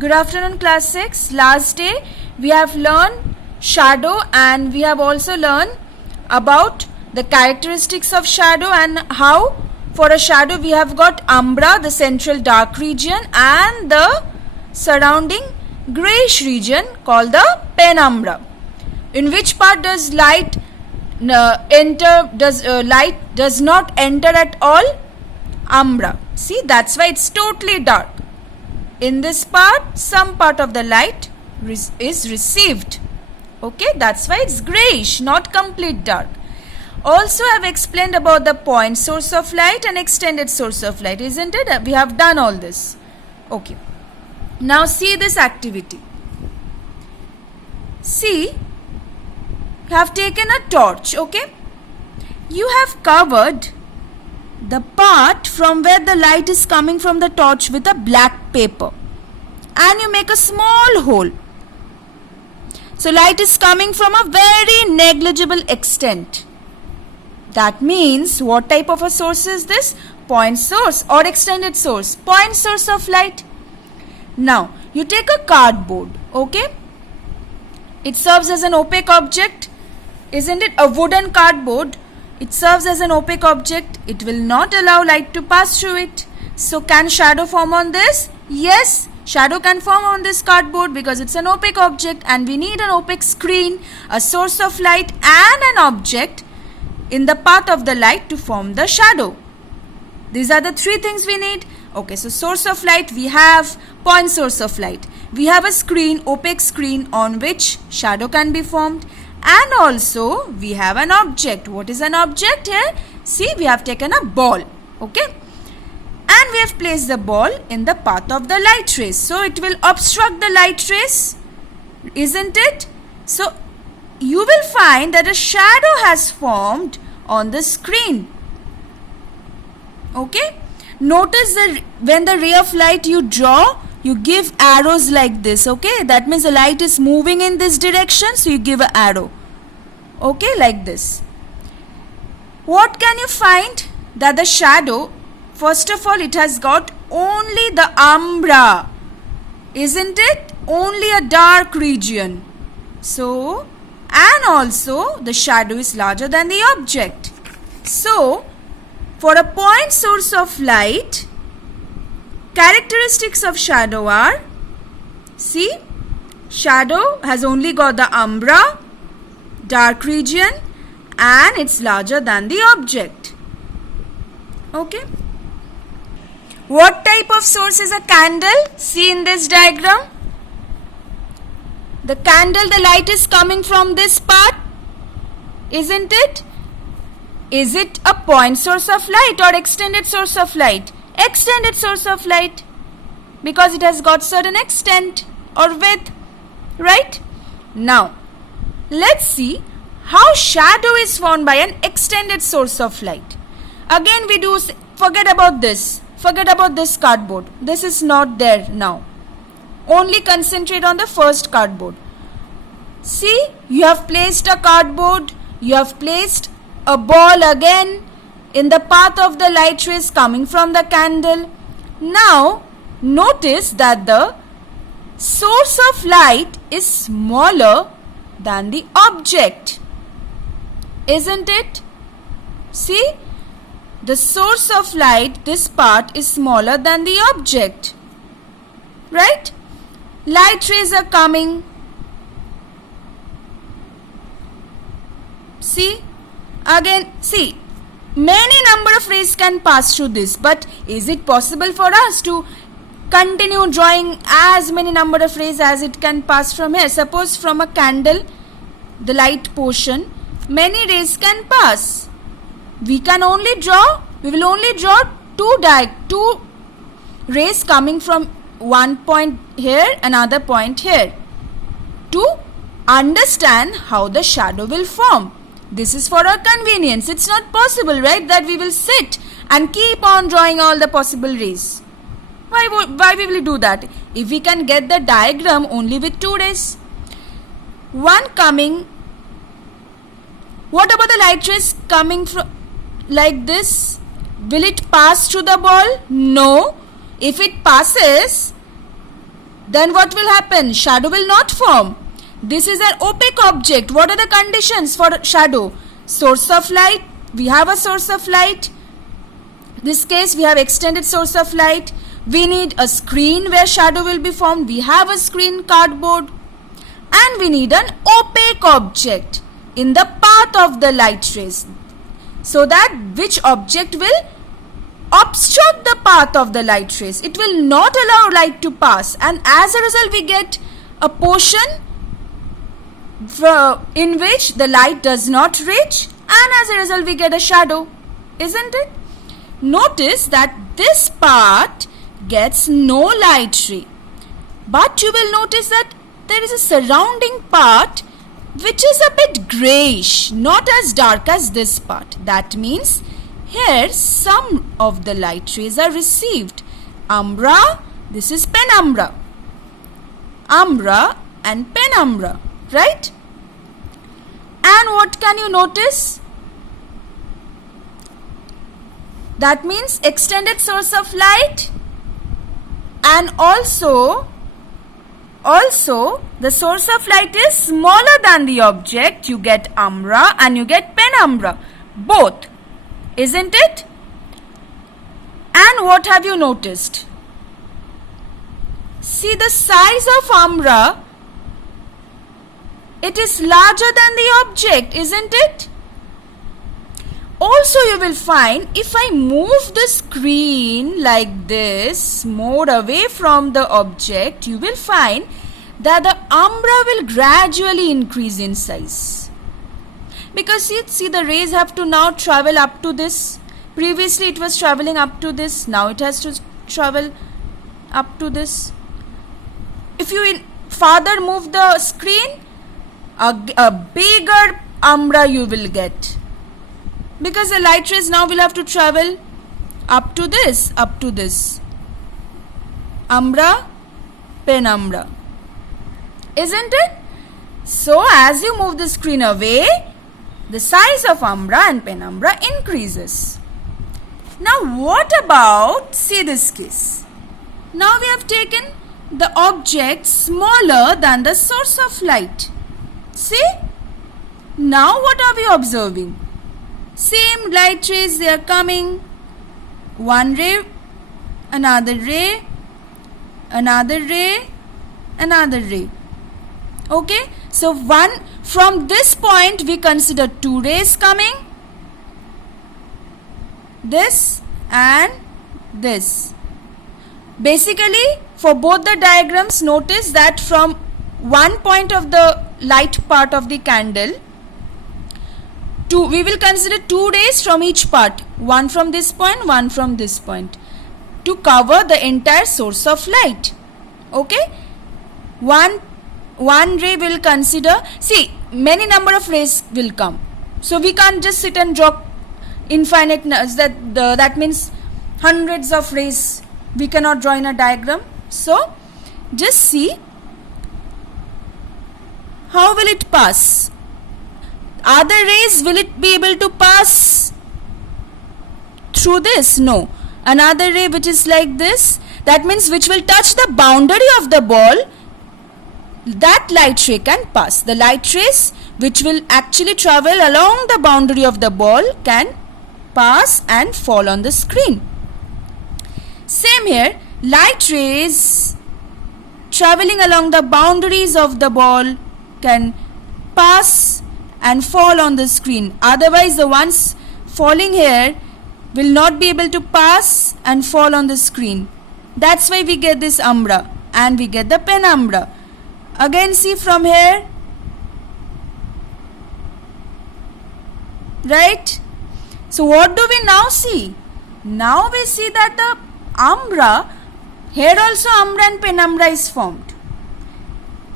Good afternoon, class 6. Last day we have learned shadow and we have also learned about the characteristics of shadow and how for a shadow we have got umbra, the central dark region, and the surrounding grayish region called the penumbra. In which part does light light does not enter at all? Umbra. See, that's why it's totally dark. In this part, some part of the light is received. Okay, that's why it's grayish, not complete dark. Also, I have explained about the point source of light and extended source of light, isn't it? We have done all this. Okay. Now see this activity. See, you have taken a torch, okay? You have covered the part from where the light is coming from the torch with a black paper, and you make a small hole. So light is coming from a very negligible extent. That means what type of a source is this? Point source or extended source? Point source of light. Now you take a cardboard, okay? It serves as an opaque object, isn't it? A wooden cardboard. It serves as an opaque object. It will not allow light to pass through it. So can shadow form on this? Yes, shadow can form on this cardboard because it's an opaque object and we need an opaque screen, a source of light and an object in the path of the light to form the shadow. These are the three things we need. Okay, so source of light, we have point source of light. We have a screen, opaque screen on which shadow can be formed. And also we have an object. What is an object here? See, we have taken a ball, okay? And we have placed the ball in the path of the light rays. So it will obstruct the light rays, isn't it? So you will find that a shadow has formed on the screen. Okay? Notice that when the ray of light you draw, you give arrows like this, okay? That means the light is moving in this direction, so you give an arrow. Okay, like this. What can you find? That the shadow, first of all, it has got only the umbra, isn't it? Only a dark region. So, and also the shadow is larger than the object. So, for a point source of light, characteristics of shadow are, see, shadow has only got the umbra, dark region, and it's larger than the object. Okay. What type of source is a candle? See in this diagram. The candle, the light is coming from this part, isn't it? Is it a point source of light or extended source of light? Extended source of light, because it has got certain extent or width, right? Now, let's see how shadow is formed by an extended source of light. Again we do, forget about this cardboard. This is not there now. Only concentrate on the first cardboard. See, you have placed a cardboard, you have placed a ball again in the path of the light rays coming from the candle. Now, notice that the source of light is smaller than the object, isn't it? See, the source of light, this part is smaller than the object, right? Light rays are coming. See, again, see, many number of rays can pass through this, but is it possible for us to continue drawing as many number of rays as it can pass from here? Suppose from a candle, the light portion, many rays can pass. We will only draw two rays coming from one point here, another point here, to understand how the shadow will form. This is for our convenience. It's not possible, right, that we will sit and keep on drawing all the possible rays. Why we will do that? If we can get the diagram only with two rays. One coming. What about the light rays coming from like this? Will it pass through the ball? No. If it passes, then what will happen? Shadow will not form. This is an opaque object. What are the conditions for shadow? Source of light. We have a source of light. This case we have extended source of light. We need a screen where shadow will be formed. We have a screen, cardboard. And we need an opaque object in the path of the light rays, so that which object will obstruct the path of the light rays. It will not allow light to pass, and as a result we get a portion in which the light does not reach, and as a result we get a shadow, isn't it? Notice that this part gets no light ray, but you will notice that there is a surrounding part which is a bit greyish, not as dark as this part. That means here some of the light rays are received. Umbra, this is penumbra. Umbra and penumbra, right? And what can you notice? That means extended source of light, and also the source of light is smaller than the object. You get umbra and you get penumbra, both, isn't it? And what have you noticed? See the size of umbra, it is larger than the object, isn't it? Also you will find, if I move the screen like this, more away from the object, you will find that the umbra will gradually increase in size. Because see the rays have to now travel up to this. Previously it was traveling up to this, now it has to travel up to this. If you farther move the screen, a bigger umbra you will get. Because the light rays now will have to travel up to this. Umbra, penumbra. Isn't it? So as you move the screen away, the size of umbra and penumbra increases. Now what about, see this case. Now we have taken the object smaller than the source of light. See? Now what are we observing? Same light rays, they are coming. One ray, another ray, another ray, another ray. Okay, so from this point we consider two rays coming. This and this. Basically, for both the diagrams, notice that from one point of the light part of the candle, we will consider two rays from each part, one from this point, one from this point, to cover the entire source of light. Okay, one ray will consider, see, many number of rays will come, so we can't just sit and draw infinite, that means hundreds of rays we cannot draw in a diagram. So just see how will it pass. Other rays, will it be able to pass through this? No. Another ray which is like this, that means which will touch the boundary of the ball, that light ray can pass. The light rays which will actually travel along the boundary of the ball can pass and fall on the screen. Same here, light rays traveling along the boundaries of the ball can pass and fall on the screen. Otherwise the ones falling here will not be able to pass and fall on the screen. That's why we get this umbra and we get the penumbra. Again see from here, right? So what do we now see? Now we see that the umbra, here also umbra and penumbra is formed.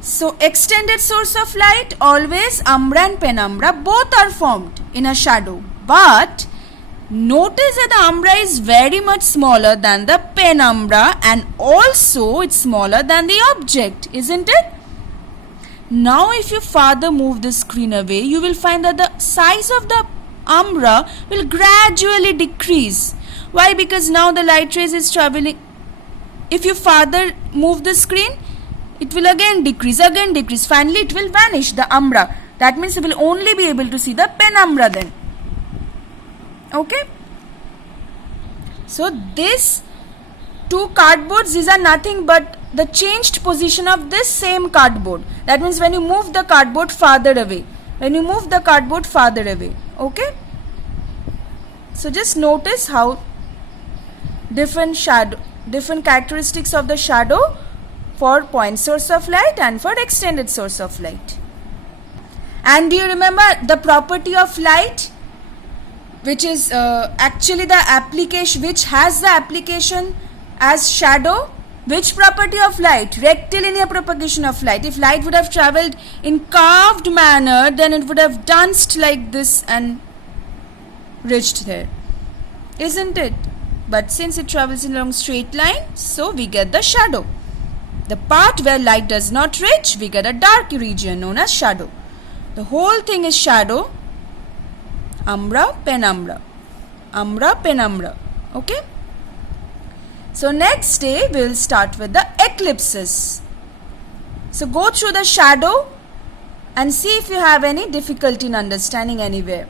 So extended source of light, always umbra and penumbra both are formed in a shadow. But notice that the umbra is very much smaller than the penumbra, and also it's smaller than the object, isn't it? Now if you farther move the screen away, you will find that the size of the umbra will gradually decrease. Why? Because now the light rays is traveling. If you farther move the screen, it will again decrease, finally it will vanish, the umbra. That means you will only be able to see the penumbra then. Okay. So this two cardboards, these are nothing but the changed position of this same cardboard. That means when you move the cardboard farther away. Okay. So just notice how different characteristics of the shadow for point source of light and for extended source of light. And do you remember the property of light, which is actually the application, which has the application as shadow? Which property of light? Rectilinear propagation of light. If light would have travelled in curved manner, then it would have danced like this and reached there, isn't it? But since it travels in a long straight line, so we get the shadow. The part where light does not reach, we get a dark region known as shadow. The whole thing is shadow. Umbra, penumbra. Okay. So next day we will start with the eclipses. So go through the shadow and see if you have any difficulty in understanding anywhere.